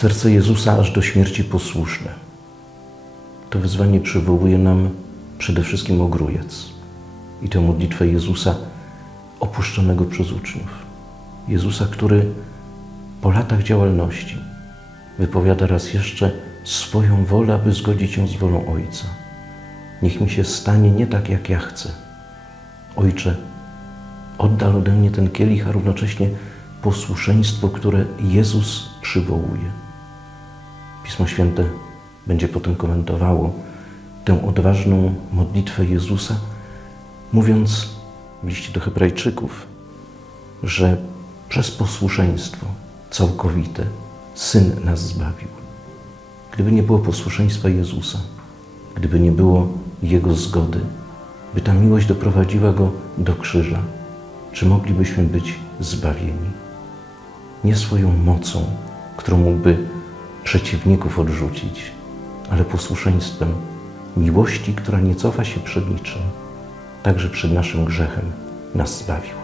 Serce Jezusa aż do śmierci posłuszne. To wyzwanie przywołuje nam przede wszystkim ogrójec i tę modlitwę Jezusa opuszczonego przez uczniów. Jezusa, który po latach działalności wypowiada raz jeszcze swoją wolę, aby zgodzić się z wolą Ojca. Niech mi się stanie nie tak, jak ja chcę. Ojcze, oddal ode mnie ten kielich, a równocześnie posłuszeństwo, które Jezus przywołuje. Pismo Święte będzie potem komentowało tę odważną modlitwę Jezusa, mówiąc w liście do Hebrajczyków, że przez posłuszeństwo całkowite Syn nas zbawił. Gdyby nie było posłuszeństwa Jezusa, gdyby nie było Jego zgody, by ta miłość doprowadziła Go do krzyża, czy moglibyśmy być zbawieni? Nie swoją mocą, którą mógłby przeciwników odrzucić, ale posłuszeństwem miłości, która nie cofa się przed niczym, także przed naszym grzechem nas zbawił.